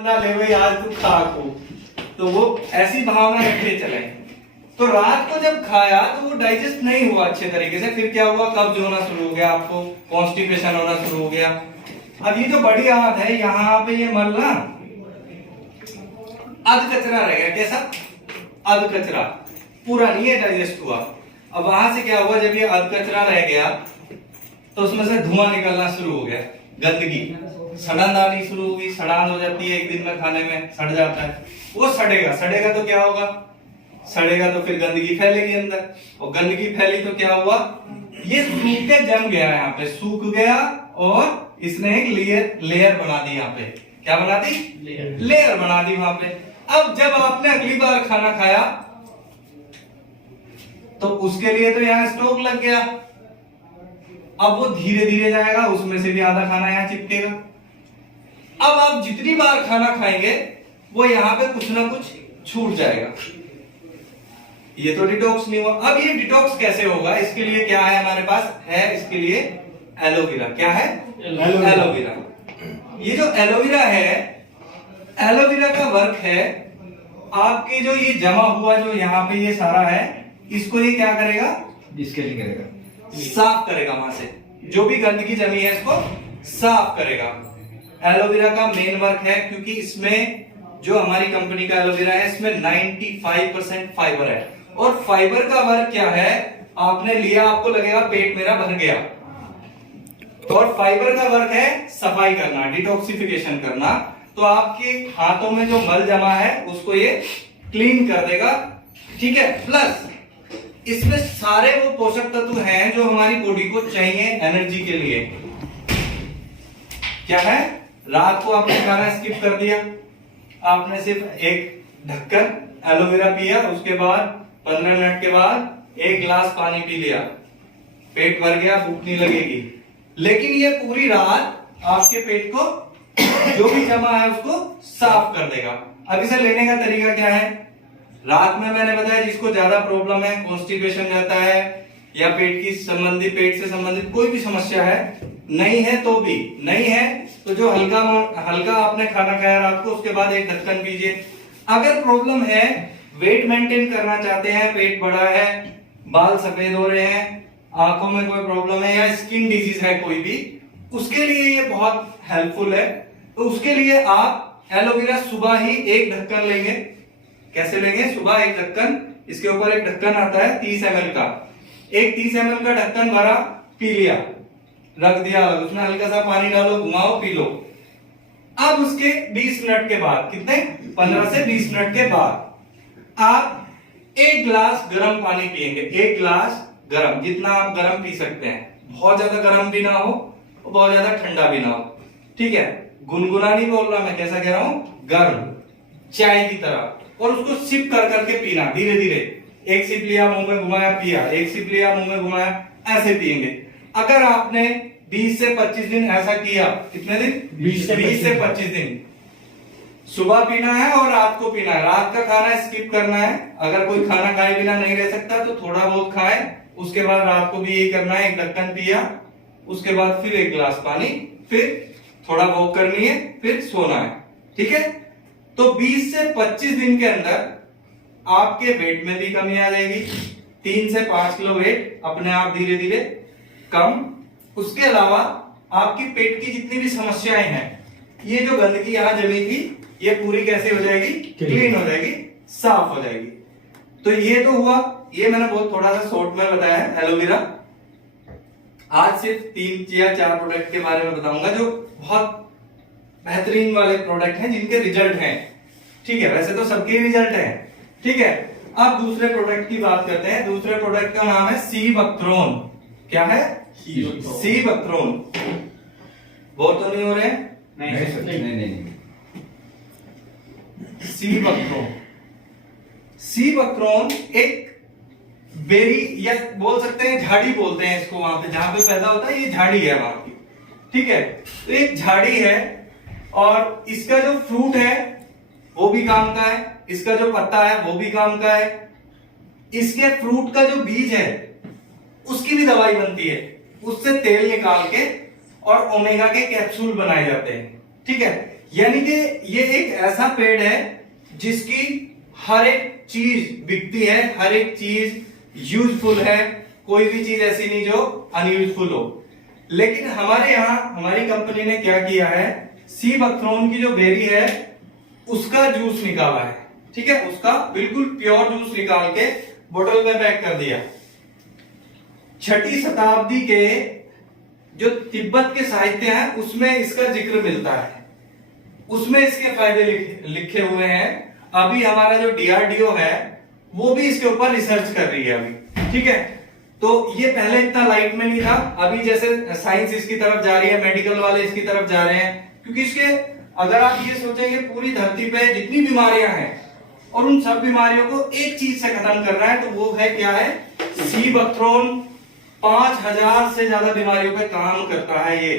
ना ले भाई आज तू खा को, तो वो ऐसी भावना रखे चले। तो रात को जब खाया तो वो डाइजेस्ट नहीं हुआ अच्छे तरीके से, फिर क्या हुआ, कब्ज होना शुरू हो गया, आपको कॉन्स्टिपेशन होना शुरू हो गया। अब ये जो बड़ी आंत है यहाँ पे ये मल ना अध कचरा रह गया। कैसा अध कचरा, पूरा नहीं है डाइजेस्ट हुआ। अब वहां से क्या हुआ, जब ये अध कचरा रह गया तो उसमें से धुआं निकलना शुरू हो गया, गंदगी, सड़न आनी शुरू हुई। सड़ान हो जाती है एक दिन में, खाने में सड़ जाता है, वो सड़ेगा। सड़ेगा तो क्या होगा, सड़ेगा तो फिर गंदगी फैलेगी अंदर, और गंदगी फैली तो क्या हुआ, ये सूख के जम गया, यहाँ पे सूख गया और इसने एक लेयर बना दी। यहाँ पे क्या बना दी, लेयर बना दी वहां पे। अब जब आपने अगली बार खाना खाया तो उसके लिए तो यहाँ स्टॉक लग गया। अब वो धीरे धीरे जाएगा, उसमें से भी आधा खाना यहाँ चिपकेगा। अब आप जितनी बार खाना खाएंगे वो यहाँ पे कुछ ना कुछ छूट जाएगा। ये तो डिटॉक्स नहीं हुआ। अब ये डिटॉक्स कैसे होगा, इसके लिए क्या है हमारे पास, है इसके लिए एलोवेरा। क्या है, एलोवेरा। ये जो एलोवेरा है, एलोवेरा का वर्क है, आपके जो ये जमा हुआ जो यहाँ पे ये सारा है, इसको ये क्या करेगा, डिस्कलिंग करेगा, साफ करेगा। वहां से जो भी गंदगी जमी है इसको साफ करेगा। एलोवेरा का मेन वर्क है, क्योंकि इसमें जो हमारी कंपनी का एलोवेरा है इसमें 95% फाइबर है। और फाइबर का वर्क क्या है, आपने लिया, आपको लगेगा पेट मेरा भर गया, और फाइबर का वर्क है सफाई करना, डिटॉक्सिफिकेशन करना। तो आपके हाथों में जो मल जमा है उसको ये क्लीन कर देगा, ठीक है। प्लस इसमें सारे वो पोषक तत्व हैं जो हमारी बॉडी को चाहिए एनर्जी के लिए। क्या है, रात को आपने खाना स्किप कर दिया, आपने सिर्फ एक ढक्कन एलोवेरा पिया, उसके बाद 15 मिनट के बाद एक गिलास पानी पी लिया, पेट भर गया, भूख नहीं लगेगी। लेकिन ये पूरी रात आपके पेट को जो भी जमा है उसको साफ कर देगा। अब इसे लेने का तरीका क्या है, रात में मैंने बताया जिसको ज्यादा प्रॉब्लम है, कॉन्स्टिपेशन रहता है या पेट की संबंधित, पेट से संबंधित कोई भी समस्या है, नहीं है तो भी, नहीं है तो जो हल्का आपने खाना खाया रात को, उसके बाद एक ढक्कन पीजिए। अगर प्रॉब्लम है, वेट मेंटेन करना चाहते हैं, पेट बड़ा है, बाल सफेद हो रहे हैं, आंखों में कोई प्रॉब्लम है या स्किन डिजीज है कोई भी, उसके लिए ये बहुत हेल्पफुल है। तो उसके लिए आप एलोवेरा सुबह ही एक ढक्कन लेंगे। कैसे लेंगे, सुबह एक ढक्कन, इसके ऊपर एक ढक्कन आता है 30 ml का, एक 30 ml का ढक्कन भरा, पी लिया, रख दिया, उसमें हल्का सा पानी डालो, घुमाओ, पी लो। अब उसके 20 मिनट के बाद, कितने, 15 से 20 मिनट के बाद आप एक गिलास गर्म पानी पिएंगे। एक गिलास गर्म, जितना आप गर्म पी सकते हैं, बहुत ज्यादा गर्म भी ना हो और बहुत ज्यादा ठंडा भी ना हो, ठीक है। गुनगुना नहीं बोल रहा मैं, कैसा कह रहा हूं, गर्म, चाय की तरह। और उसको सिप कर करके पीना, धीरे धीरे, एक सिप लिया, मुंह में घुमाया, पिया, एक सिप लिया, मुंह में घुमाया, ऐसे पिएंगे। अगर आपने 20 से 25 दिन ऐसा किया, कितने दिन, 20 से 25 दिन, सुबह पीना है और रात को पीना है। रात का खाना स्किप करना है, अगर कोई खाना खाए बिना नहीं रह सकता तो थोड़ा बहुत खाए, उसके बाद रात को भी यही करना है, एक ढक्कन पिया, उसके बाद फिर एक गिलास पानी, फिर थोड़ा वॉक करनी है, फिर सोना है, ठीक है। तो 20 से 25 दिन के अंदर आपके वेट में भी कमी आ जाएगी, 3 से 5 किलो वेट अपने आप धीरे धीरे कम। उसके अलावा आपकी पेट की जितनी भी समस्याएं हैं, ये जो गंदगी यहां जमी थी, ये पूरी कैसे हो जाएगी, क्लीन हो जाएगी, साफ हो जाएगी। तो ये तो हुआ, ये मैंने बहुत थोड़ा सा शॉर्ट में बताया है एलोवेरा। आज सिर्फ 3 या 4 प्रोडक्ट के बारे में बताऊंगा जो बहुत बेहतरीन वाले प्रोडक्ट हैं, जिनके रिजल्ट हैं, ठीक है। वैसे तो सबके रिजल्ट हैं, ठीक है। अब दूसरे प्रोडक्ट की बात करते हैं। दूसरे प्रोडक्ट का नाम है सीबैक्थ्रोन। क्या है, सीबैक्थ्रोन। बोर तो नहीं हो रहे हैं, नहीं। सीबैक्थ्रोन एक बेरी, या बोल सकते हैं झाड़ी बोलते हैं इसको, वहां पे जहां पे पैदा होता है, ये झाड़ी है वहां की, ठीक है। तो एक झाड़ी है और इसका जो फ्रूट है वो भी काम का है, इसका जो पत्ता है वो भी काम का है, इसके फ्रूट का जो बीज है उसकी भी दवाई बनती है, उससे तेल निकाल के और ओमेगा के कैप्सूल बनाए जाते हैं, ठीक है। यानी कि ये एक ऐसा पेड़ है जिसकी हर एक चीज बिकती है, हर एक चीज यूजफुल है, कोई भी चीज ऐसी नहीं जो अनयूजफुल हो। लेकिन हमारे यहाँ हमारी कंपनी ने क्या किया है, सी बकथ्रोन की जो बेरी है उसका जूस निकाला है, ठीक है, उसका बिल्कुल प्योर जूस निकाल के बोतल में पैक कर दिया। 6ठी शताब्दी के जो तिब्बत के साहित्य हैं उसमें इसका जिक्र मिलता है, उसमें इसके फायदे लिखे हुए हैं। अभी हमारा जो डीआरडीओ है वो भी इसके ऊपर रिसर्च कर रही है अभी, ठीक है। तो ये पहले इतना लाइट में नहीं था, अभी जैसे साइंस इसकी तरफ जा रही है, मेडिकल वाले इसकी तरफ जा रहे हैं, क्योंकि इसके अगर आप ये सोचेंगे पूरी धरती पे जितनी बीमारियां हैं और उन सब बीमारियों को एक चीज से खत्म करना है, तो वो है क्या है, सी बकथ्रोन 5000 से ज्यादा बीमारियों पे काम करता है ये,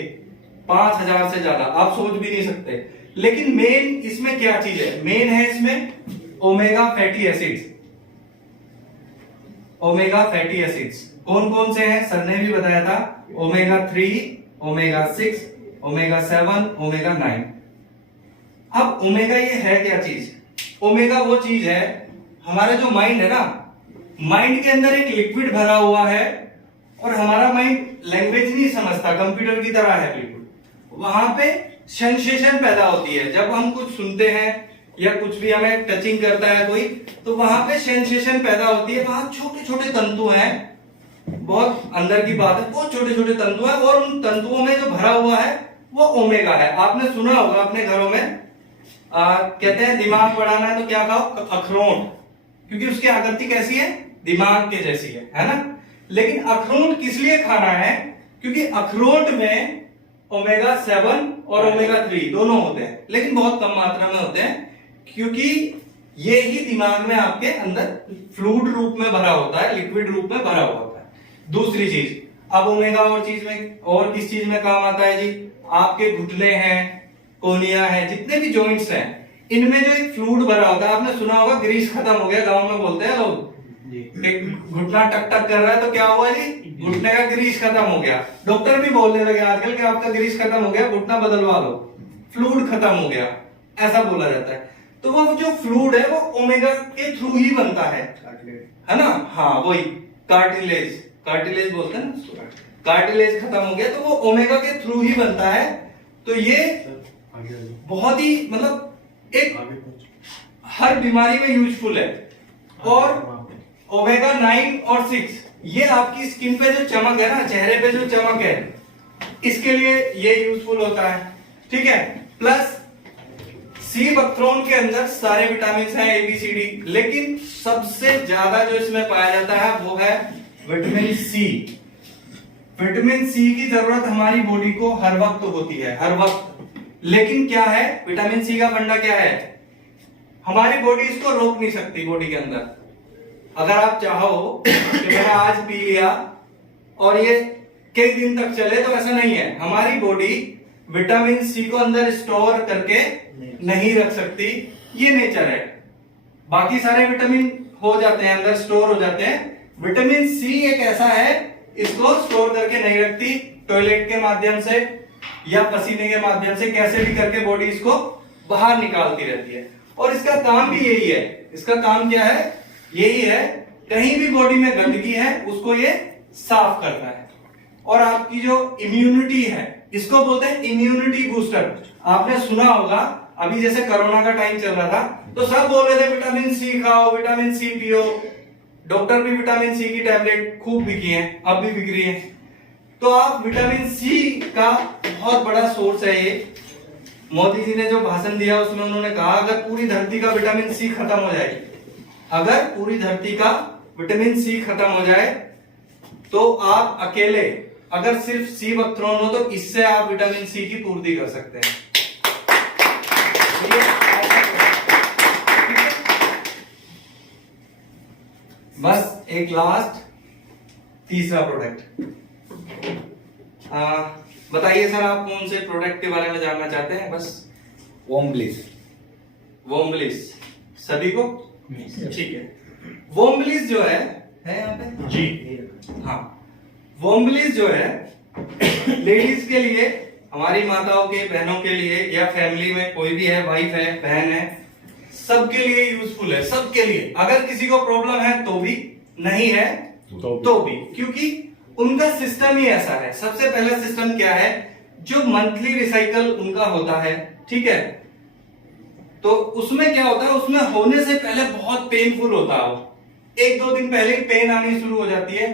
5000 से ज्यादा, आप सोच भी नहीं सकते। लेकिन मेन इसमें क्या चीज है, मेन है इसमें omega fatty acids. Omega fatty acids कौन कौन से हैं, सर ने भी बताया था, ओमेगा 3, ओमेगा 6, ओमेगा 7, ओमेगा 9। अब ओमेगा ये है क्या चीज, ओमेगा वो चीज है, हमारा जो माइंड है ना, माइंड के अंदर एक लिक्विड भरा हुआ है और हमारा माइंड लैंग्वेज नहीं समझता, कंप्यूटर की तरह है बिल्कुल। वहां पे सेंसेशन पैदा होती है, जब हम कुछ सुनते हैं या कुछ भी हमें टचिंग करता है कोई, तो वहां पे सेंसेशन पैदा होती है। वहां छोटे छोटे तंतु हैं, बहुत अंदर की बात है, बहुत छोटे छोटे तंतु हैं, और उन तंतुओं में जो भरा हुआ है वो ओमेगा है। आपने सुना होगा अपने घरों में कहते हैं दिमाग बढ़ाना है तो क्या खाओ, अखरोट, क्योंकि उसकी आकृति कैसी है, दिमाग के जैसी है ना। लेकिन अखरोट किस लिए खाना है, क्योंकि अखरोट में ओमेगा 7 और ओमेगा 3 दोनों होते हैं, लेकिन बहुत कम मात्रा में होते हैं, क्योंकि ये ही दिमाग में आपके अंदर फ्लूइड रूप में भरा होता है, लिक्विड रूप में भरा होता है। दूसरी चीज, अब ओमेगा और चीज में और किस चीज में काम आता है जी, आपके घुटने हैं, कोनिया है, जितने भी जॉइंट्स हैं, इनमें जो एक फ्लूइड भरा होता है, आपने सुना होगा ग्रीस खत्म हो गया, गांव में बोलते हैं लोग, घुटना टक टक कर रहा है तो क्या हुआ जी, घुटने का ग्रीस खत्म हो गया। डॉक्टर भी बोलने लगे आजकल कि आपका ग्रीस खत्म हो गया, घुटना बदलवा लो, फ्लूइड खत्म हो गया, ऐसा बोला जाता है। तो वो जो फ्लूइड है वो ओमेगा के थ्रू ही बनता है ना, हाँ वही कार्टिलेज, कार्टिलेज बोलते हैं ना, कार्टिलेज खत्म हो गया तो वो ओमेगा के थ्रू ही बनता है। तो ये बहुत ही मतलब एक हर बीमारी में यूजफुल है। और ओमेगा 9 और 6 ये आपकी स्किन पे जो चमक है ना, चेहरे पे जो चमक है, इसके लिए ये यूजफुल होता है, ठीक है। प्लस सी बकथ्रोन के अंदर सारे विटामिन हैं, ए बी सी डी, लेकिन सबसे ज्यादा जो इसमें पाया जाता है वो है विटामिन सी। विटामिन सी की जरूरत हमारी बॉडी को हर वक्त होती है, हर वक्त। लेकिन क्या है, विटामिन सी का फंडा क्या है, हमारी बॉडी इसको रोक नहीं सकती। बॉडी के अंदर अगर आप चाहो कि मैंने आज पी लिया और ये कई दिन तक चले, तो ऐसा नहीं है। हमारी बॉडी विटामिन सी को अंदर स्टोर करके नहीं रख सकती, ये नेचर है। बाकी सारे विटामिन हो जाते हैं अंदर, स्टोर हो जाते हैं। विटामिन सी एक ऐसा है, इसको स्टोर करके नहीं रखती, टॉयलेट के माध्यम से या पसीने के माध्यम से कैसे भी करके बॉडी इसको बाहर निकालती रहती है। और इसका काम भी यही है, इसका काम क्या है, यही है, कहीं भी बॉडी में गंदगी है उसको ये साफ करता है। और आपकी जो इम्यूनिटी है, इसको बोलते हैं इम्यूनिटी बूस्टर। आपने सुना होगा अभी जैसे कोरोना का टाइम चल रहा था, तो सब बोल रहे थे विटामिन सी खाओ, विटामिन सी पियो। डॉक्टर भी विटामिन सी की टैबलेट खूब बिकी हैं, अब भी बिक रही है। तो आप विटामिन सी का बहुत बड़ा सोर्स है ये। मोदी जी ने जो भाषण दिया उसमें उन्होंने कहा अगर पूरी धरती का विटामिन सी खत्म हो जाए, अगर पूरी धरती का विटामिन सी खत्म हो जाए, तो आप अकेले अगर सिर्फ सी बकथ्रोन हो तो इससे आप विटामिन सी की पूर्ति कर सकते हैं। बस एक लास्ट तीसरा प्रोडक्ट बताइए सर, आप कौन से प्रोडक्ट के बारे में जानना चाहते हैं? बस वॉर्म ब्लिस। वॉर्म ब्लिस सभी को ठीक है। वॉर्म ब्लिस जो है यहाँ पे जी, हाँ, वॉर्म ब्लिस जो है लेडीज के लिए हमारी माताओं के, बहनों के लिए, या फैमिली में कोई भी है, वाइफ है, बहन है, सबके लिए यूजफुल है, सबके लिए। अगर किसी को प्रॉब्लम है तो भी, नहीं है तो भी, क्योंकि उनका सिस्टम ही ऐसा है। सबसे पहला सिस्टम क्या है, जो मंथली रिसाइकल उनका होता है, ठीक है, तो उसमें क्या होता है, उसमें होने से पहले बहुत पेनफुल होता है। 1-2 दिन पहले ही पेन आनी शुरू हो जाती है,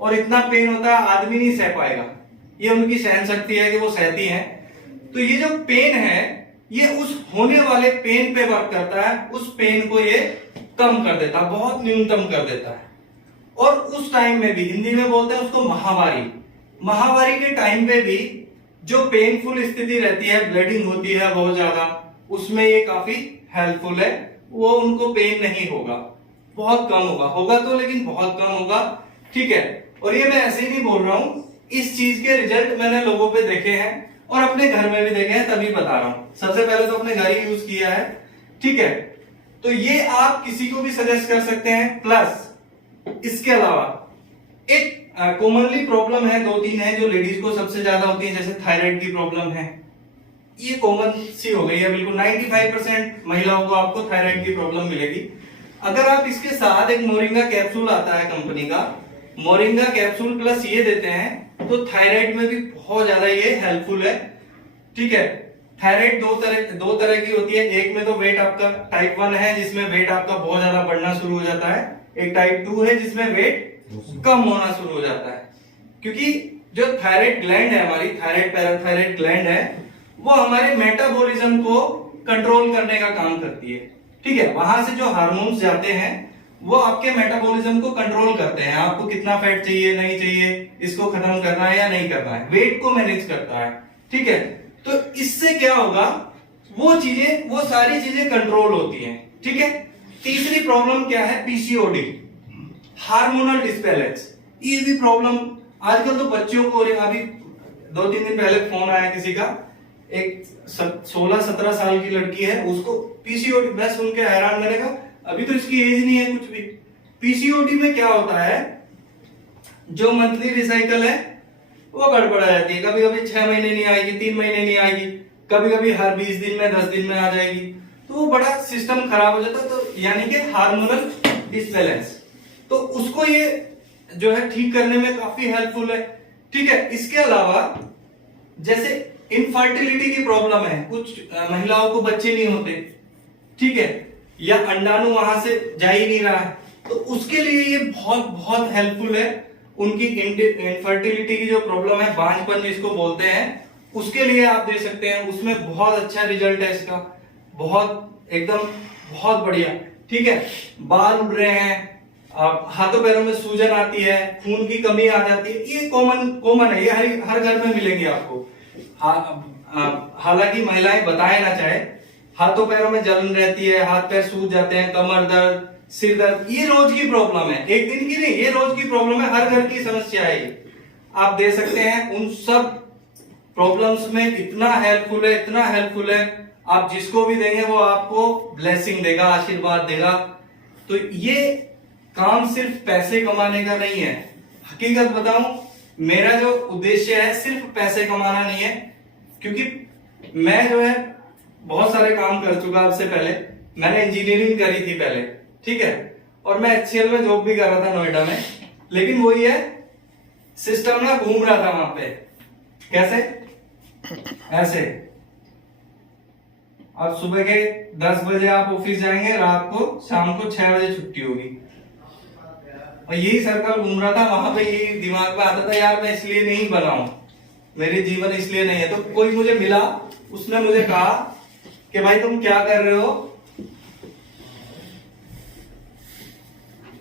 और इतना पेन होता है आदमी नहीं सह पाएगा। ये उनकी सहन शक्ति है कि वो सहती हैं। तो ये जो पेन है, ये उस होने वाले पेन पे वर्क करता है, उस पेन को ये कम कर देता है, बहुत न्यूनतम कर देता है। और उस टाइम में भी, हिंदी में बोलते हैं उसको महावारी, महावारी के टाइम पे भी जो पेनफुल स्थिति रहती है, ब्लीडिंग होती है बहुत ज्यादा, उसमें ये काफी हेल्पफुल है। वो उनको पेन नहीं होगा, बहुत कम होगा, होगा तो लेकिन बहुत कम होगा, ठीक है। और ये मैं ऐसे ही नहीं बोल रहा हूं, इस चीज के रिजल्ट मैंने लोगों पे देखे हैं और अपने घर में भी देखे हैं, तभी बता रहा हूं। सबसे पहले तो अपने घर ही यूज किया है, ठीक है। तो ये आप किसी को भी सजेस्ट कर सकते हैं। प्लस इसके अलावा एक कॉमनली प्रॉब्लम है, 2-3 है जो लेडीज को सबसे ज्यादा होती है, जैसे थायराइड की प्रॉब्लम है। ये कॉमन सी हो गई है, बिल्कुल 95% महिलाओं को आपको थायराइड की प्रॉब्लम मिलेगी। अगर आप इसके साथ एक मोरिंगा कैप्सूल आता है कंपनी का, मोरिंगा कैप्सूल प्लस ये देते हैं, तो थायराइड में भी बहुत ज्यादा ये हेल्पफुल है, ठीक है। थायराइड दो तरह की होती है। एक में तो वेट आपका टाइप 1 है, जिसमें वेट आपका बहुत ज्यादा बढ़ना शुरू हो जाता है। एक टाइप 2 है जिसमें वेट कम होना शुरू हो जाता है। क्योंकि जो थायराइड ग्लैंड है हमारी, थायराइड पैराथायराइड ग्लैंड है, वो हमारे मेटाबॉलिज्म को कंट्रोल करने का काम करती है, ठीक है। वहां से जो हार्मोन्स जाते हैं वो आपके मेटाबॉलिज्म को कंट्रोल करते हैं, आपको कितना फैट चाहिए, नहीं चाहिए, इसको खत्म करना है या नहीं करना है, वेट को मैनेज करता है, ठीक है। तो इससे क्या होगा, वो सारी चीजें कंट्रोल होती हैं, ठीक है। तीसरी प्रॉब्लम क्या है, पीसीओडी, हार्मोनल डिसबैलेंस। ये भी प्रॉब्लम आजकल तो बच्चों को, अभी 2-3 दिन पहले फोन आया किसी का, एक 16-17 साल की लड़की है, उसको पीसीओडी, मैं सुन के हैरान, मैंने कहा अभी तो इसकी एज नहीं है कुछ भी। पीसीओडी में क्या होता है, जो मंथली रिसाइकल है वो गड़बड़ा जाती है। कभी कभी 6 महीने नहीं आएगी, 3 महीने नहीं आएगी, कभी कभी हर 20 दिन में 10 दिन में आ जाएगी, तो वो बड़ा सिस्टम खराब हो जाता है। तो यानी कि हार्मोनल डिसबैलेंस, तो उसको ये जो है ठीक करने में काफी हेल्पफुल है, ठीक है। इसके अलावा जैसे इनफर्टिलिटी की प्रॉब्लम है, कुछ महिलाओं को बच्चे नहीं होते, ठीक है, या अंडाणु वहां से जा ही नहीं रहा है, तो उसके लिए ये बहुत बहुत हेल्पफुल है। उनकी इनफर्टिलिटी की जो प्रॉब्लम है, बांझपन जिसको बोलते हैं, उसके लिए आप दे सकते हैं। उसमें बहुत अच्छा रिजल्ट है इसका, बहुत एकदम बहुत बढ़िया, ठीक है। बाल उड़ रहे हैं, हाथों पैरों में सूजन आती है, खून की कमी आ जाती है, ये कॉमन है, ये हर घर में मिलेंगे आपको। हालांकि महिलाएं बताए ना चाहे, हाथों पैरों में जलन रहती है, हाथ पैर सूज जाते हैं, कमर दर्द, सिर दर्द, ये रोज की प्रॉब्लम है, एक दिन की नहीं, ये रोज की प्रॉब्लम है, हर घर की समस्या है। आप दे सकते हैं। उन सब प्रॉब्लम्स में इतना हेल्पफुल है, इतना हेल्पफुल है, आप जिसको भी देंगे वो आपको ब्लेसिंग देगा, आशीर्वाद देगा। तो ये काम सिर्फ पैसे कमाने का नहीं है। हकीकत बताऊं, मेरा जो उद्देश्य है सिर्फ पैसे कमाना नहीं है, क्योंकि मैं जो है बहुत सारे काम कर चुका। आपसे पहले मैंने इंजीनियरिंग करी थी पहले, ठीक है, और मैं HCL में जॉब भी कर रहा था नोएडा में, लेकिन वही है सिस्टम ना, घूम रहा था वहां पे। कैसे? ऐसे अब सुबह के 10 बजे आप ऑफिस जाएंगे, रात को शाम को 6 बजे छुट्टी होगी, और यही सर्कल घूम रहा था वहां पे। यही दिमाग में आता था, यार मैं इसलिए नहीं बना हूं, मेरे जीवन इसलिए नहीं है। तो कोई मुझे मिला, उसने मुझे कहा कि भाई तुम क्या कर रहे हो,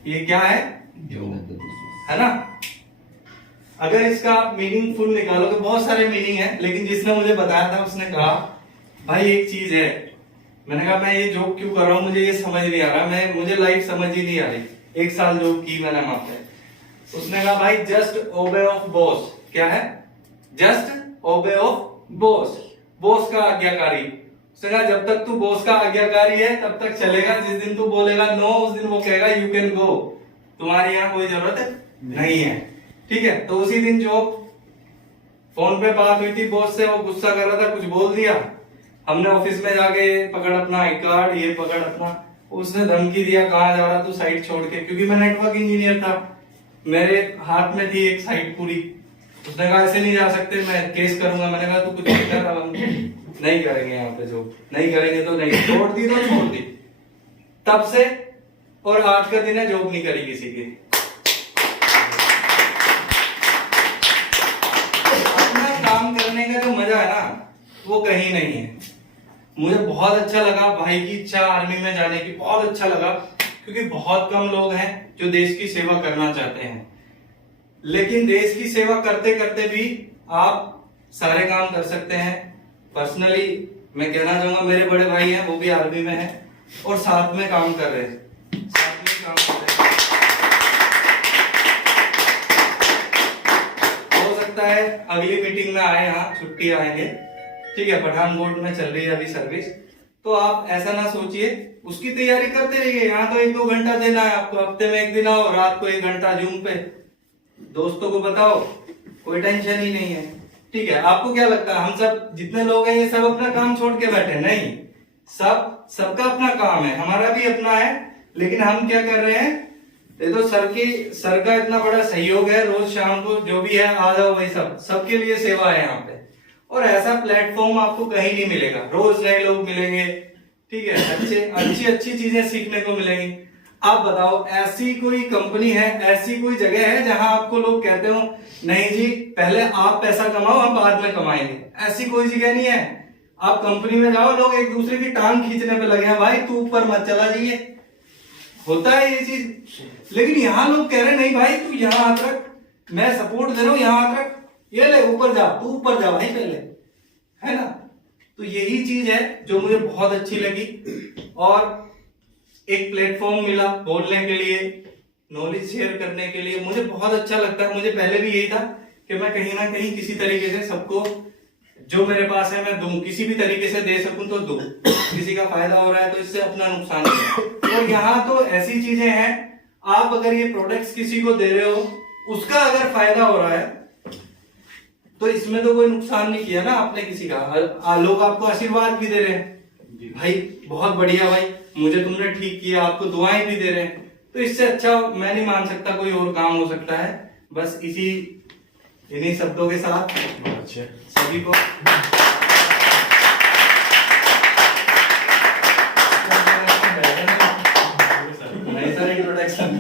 ये क्या है ना। अगर इसका आप मीनिंगफुल निकालोगे, बहुत सारे मीनिंग है, लेकिन जिसने मुझे बताया था उसने कहा भाई एक चीज है। मैंने कहा मैं ये जॉब क्यों कर रहा हूं, मुझे ये समझ नहीं आ रहा, मुझे लाइफ समझ ही नहीं आ रही। 1 साल जॉब की मैंने वहां पे। उसने कहा भाई जस्ट ओबे ऑफ बॉस। क्या है? जस्ट ओबे ऑफ बॉस, बॉस का आज्ञाकारी। उसने कहा जब तक तू बॉस का आज्ञाकारी है तब तक चलेगा, जिस दिन तू बोलेगा नो, उस दिन वो कहेगा यू कैन गो, तुम्हारी यहाँ कोई जरूरत नहीं है, ठीक है। तो उसी दिन जॉब फोन पे बात हुई थी बॉस से, वो गुस्सा कर रहा था, कुछ बोल दिया, हमने ऑफिस में जाके पकड़ अपना आई कार्ड, ये पकड़ अपना, उसने धमकी दिया कहाँ जा रहा तू साइट छोड़ के, क्योंकि मैं नेटवर्क इंजीनियर था, मेरे हाथ में थी एक साइट पूरी। उसने कहा ऐसे नहीं जा सकते, मैं केस करूंगा। मैंने कहा तू कुछ नहीं कर, अब हम नहीं करेंगे यहाँ पे जॉब, नहीं करेंगे तो नहीं, छोड़ दी तो छोड़ दी। तब से और आज का दिन है, जॉब नहीं करी किसी की। अपना काम करने का जो मजा है ना वो कहीं नहीं है। मुझे बहुत अच्छा लगा, भाई की इच्छा आर्मी में जाने की बहुत अच्छा लगा, क्योंकि बहुत कम लोग हैं जो देश की सेवा करना चाहते हैं। लेकिन देश की सेवा करते करते भी आप सारे काम कर सकते हैं। पर्सनली मैं कहना चाहूंगा, मेरे बड़े भाई हैं, वो भी आर्मी में हैं और साथ में काम कर रहे हैं, साथ में काम कर रहे हैं। हो सकता है अगली मीटिंग में आए, यहाँ छुट्टी आएंगे, ठीक है, पठानकोट में चल रही है अभी सर्विस, तो आप ऐसा ना सोचिए, उसकी तैयारी करते रहिए। यहाँ तो 1-2 घंटा देना है आपको, हफ्ते में 1 दिन आओ, रात को 1 घंटा जूम पे दोस्तों को बताओ, कोई टेंशन ही नहीं है, ठीक है। आपको क्या लगता है हम सब जितने लोग हैं ये सब अपना काम छोड़ के बैठे? नहीं, सबका अपना काम है, हमारा भी अपना है, लेकिन हम क्या कर रहे हैं, ये तो सर का इतना बड़ा सहयोग है, रोज शाम को जो भी है आ जाओ भाई, सबके लिए सेवा है यहाँ पे। और ऐसा प्लेटफॉर्म आपको कहीं नहीं मिलेगा, रोज नए लोग मिलेंगे, ठीक है, अच्छी चीजें सीखने को मिलेंगी। आप बताओ, ऐसी कोई कंपनी है, ऐसी कोई जगह है जहां आपको लोग कहते हो नहीं जी पहले आप पैसा कमाओ हम बाद में कमाएंगे? ऐसी कोई जगह नहीं है। आप कंपनी में जाओ, लोग एक दूसरे की टांग खींचने पे लगे हैं, भाई तू ऊपर मत चला जाइए, होता है ये चीज। लेकिन यहाँ लोग कह रहे नहीं भाई तू यहाँ हाथ रख, मैं सपोर्ट दे रहा हूं, यहाँ हाथ रख, ये ले ऊपर जा, तू ऊपर जा भाई पहले, है ना। तो यही चीज है जो मुझे बहुत अच्छी लगी, और एक प्लेटफॉर्म मिला बोलने के लिए, नॉलेज शेयर करने के लिए, मुझे बहुत अच्छा लगता है। मुझे पहले भी यही था कि मैं कहीं ना कहीं किसी तरीके से सबको जो मेरे पास है मैं दूं, किसी भी तरीके से दे सकूं तो दूं, किसी का फायदा हो रहा है तो इससे अपना नुकसान नहीं। और यहाँ तो ऐसी चीजें हैं, आप अगर ये प्रोडक्ट्स किसी को दे रहे हो, उसका अगर फायदा हो रहा है तो इसमें तो कोई नुकसान नहीं किया ना आपने किसी का। लोग आपको आशीर्वाद भी दे रहे हैं, भाई बहुत बढ़िया भाई, मुझे तुमने ठीक किया, आपको दुआएं भी दे रहे हैं, तो इससे अच्छा मैं नहीं मान सकता कोई और काम हो सकता है। बस इन्हीं शब्दों के साथ सभी को नहीं सर, इंट्रोडक्शन